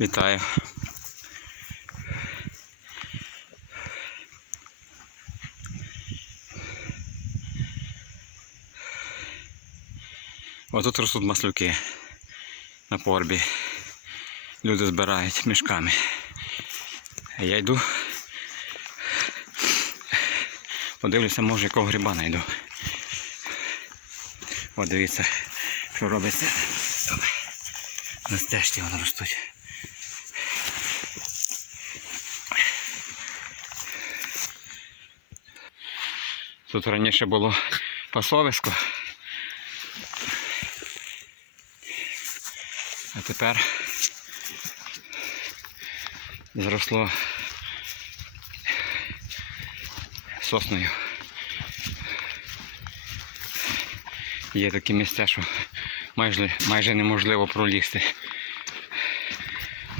Вітаю. Отут ростуть маслюки на порбі. Люди збирають мішками. Я йду. Подивлюся, може якого гриба знайду. От дивіться, що робиться. На стежці вони ростуть. Тут раніше було пасовисько. А тепер зросло сосною. Є такі місця, що майже, майже неможливо пролізти.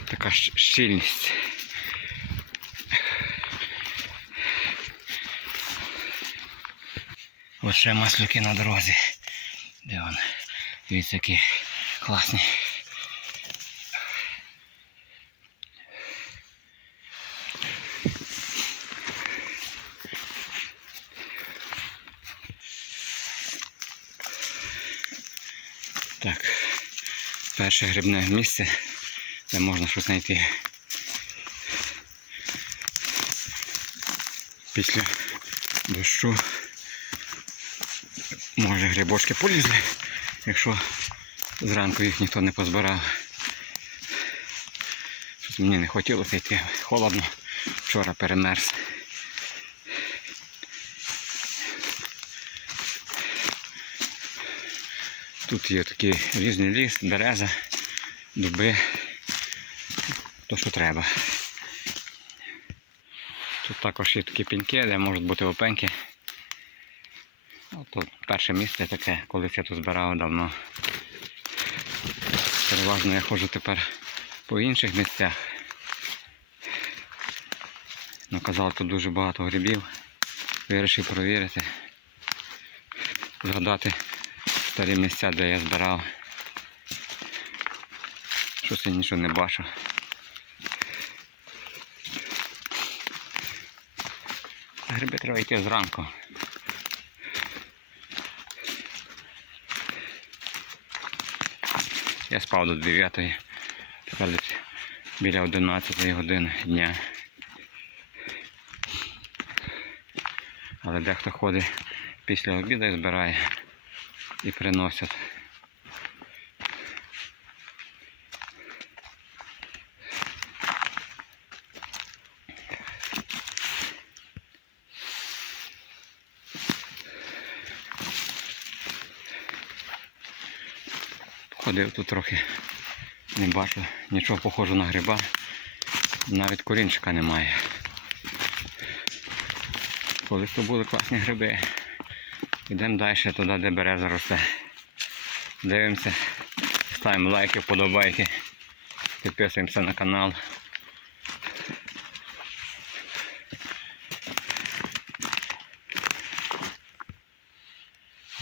Така щільність. Ось ще маслюки на дорозі. Де вони? Дивіться, які класні. Так, перше грибне місце, де можна щось знайти. Після дощу може грибочки полізли, якщо зранку їх ніхто не позбирав. Щось мені не хотілося йти. Холодно. Вчора перемерз. Тут є такий різний ліс, береза, дуби. То, що треба. Тут також є такі піньки, де можуть бути опеньки. Ну, Тут перше місце таке, колись я тут збирав давно. Переважно я ходжу тепер по інших місцях. Казали, тут дуже багато грибів. Вирішив провірити. Згадати старі місця, де я збирав. Щось я нічого не бачу. Гриби треба йти зранку. Я спав до 9, тепер десь біля 11 години дня. Але дехто ходить після обіду і збирає і приносять. Ходив тут трохи, не бачу нічого похожого на гриба. Навіть корінчика немає. Колись то були класні гриби. Йдемо далі туди, де береза росте. Дивимося, ставимо лайки, вподобайки, підписуємося на канал.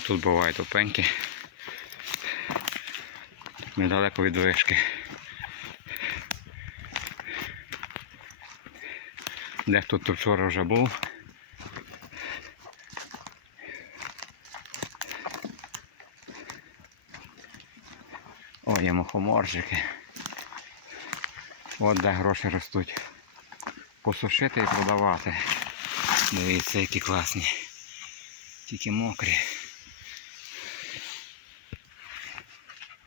Тут бувають опеньки. Недалеко від вишки. Дехто тут вчора вже був. О, є мухоморжики. От де гроші ростуть. Посушити і продавати. Дивіться, які класні. Тільки мокрі.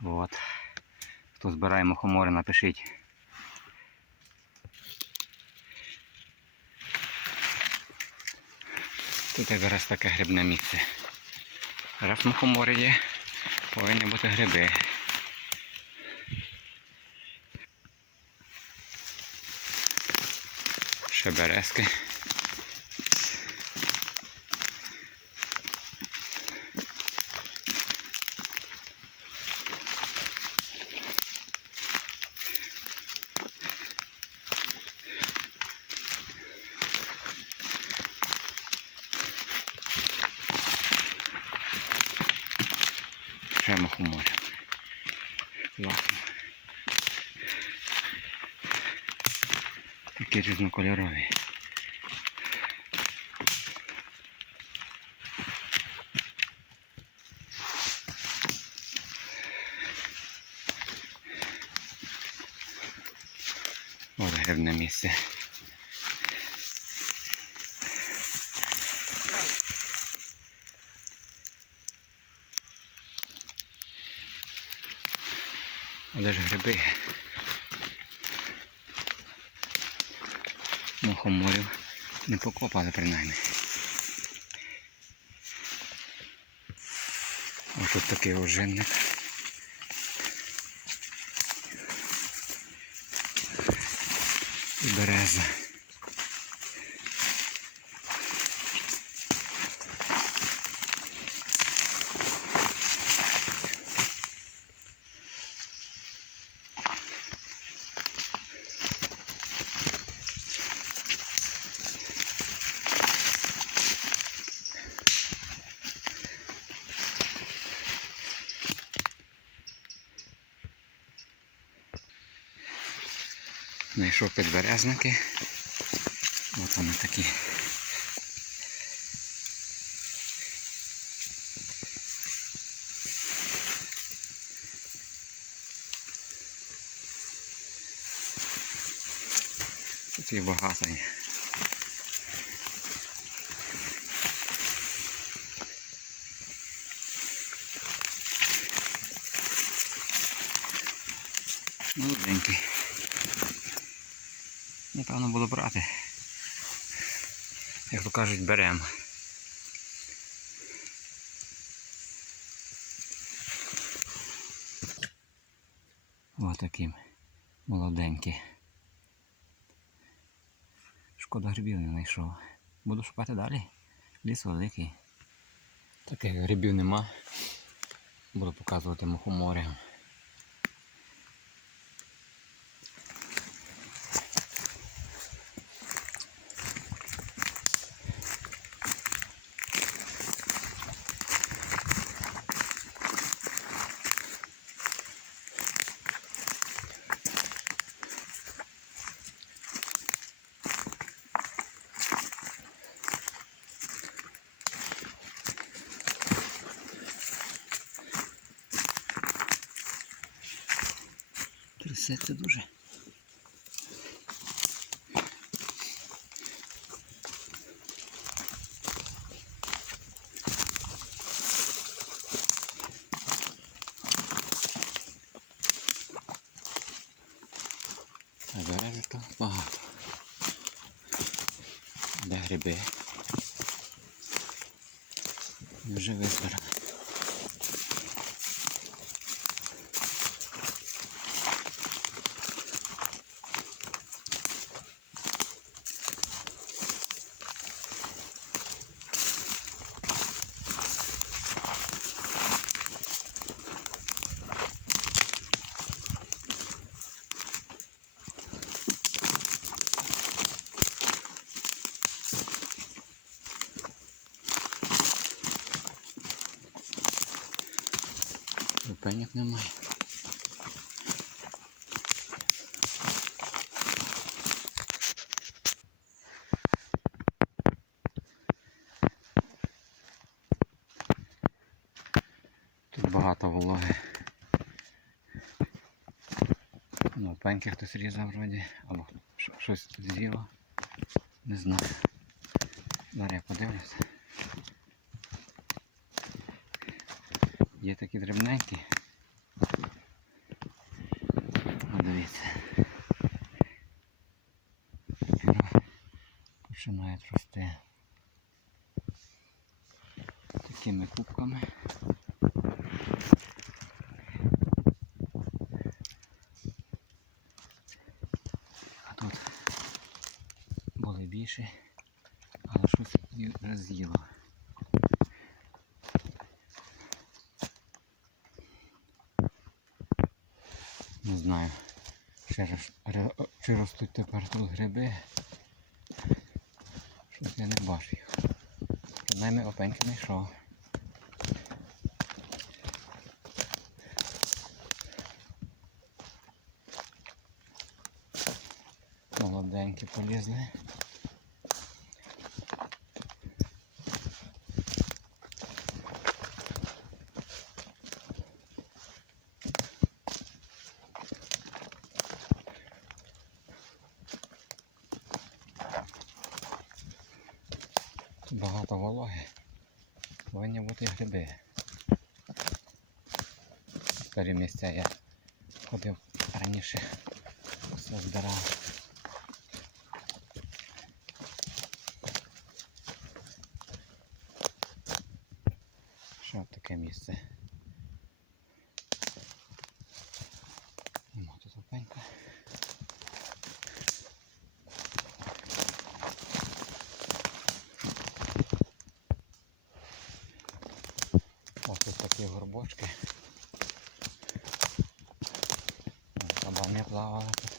От. Хто збирає мухомори, напишіть. Тут якраз таке грибне місце. Раз мухомори є, повинні бути гриби. Ще березки. Ще мухомори. Класно. Такі різнокольорові. Грибне місце. А де ж гриби? Мухоморів не покопали принаймні. Ось тут такий ожинник. І береза. Знайшов підберезники. От вони такі. Тут їх багато є. Молоденький. Напевно буду брати. Як то кажуть, беремо. Ось таким молоденькі. Шкода грибів не знайшов. Буду шукати далі. Ліс великий. Таких грибів нема. Буду показувати мухоморям. Трясеться дуже. А бережу то багато. Де гриби? Вже визбирали. Пеньок немає. Тут багато вологи. Ну, пеньки хтось різав вроді, або щось тут з'їло. Не знаю. Зараз я подивлюся. Є такі дрібненькі. Дивіться. Починають рости такими кубками. А тут були більші, але щось роз'їло. Знаю. Ще раз, чи ростуть тепер тут гриби. Щось я не бачу їх. Принаймні опеньки не йшов. Молоденькі полізли. Тут багато вологи. Повинні бути гриби. Старі місця я ходив раніше. Все збирав. Що таке місце? Мотозупинка. Ось тут такі горбочки. Ось Кабани плавали тут.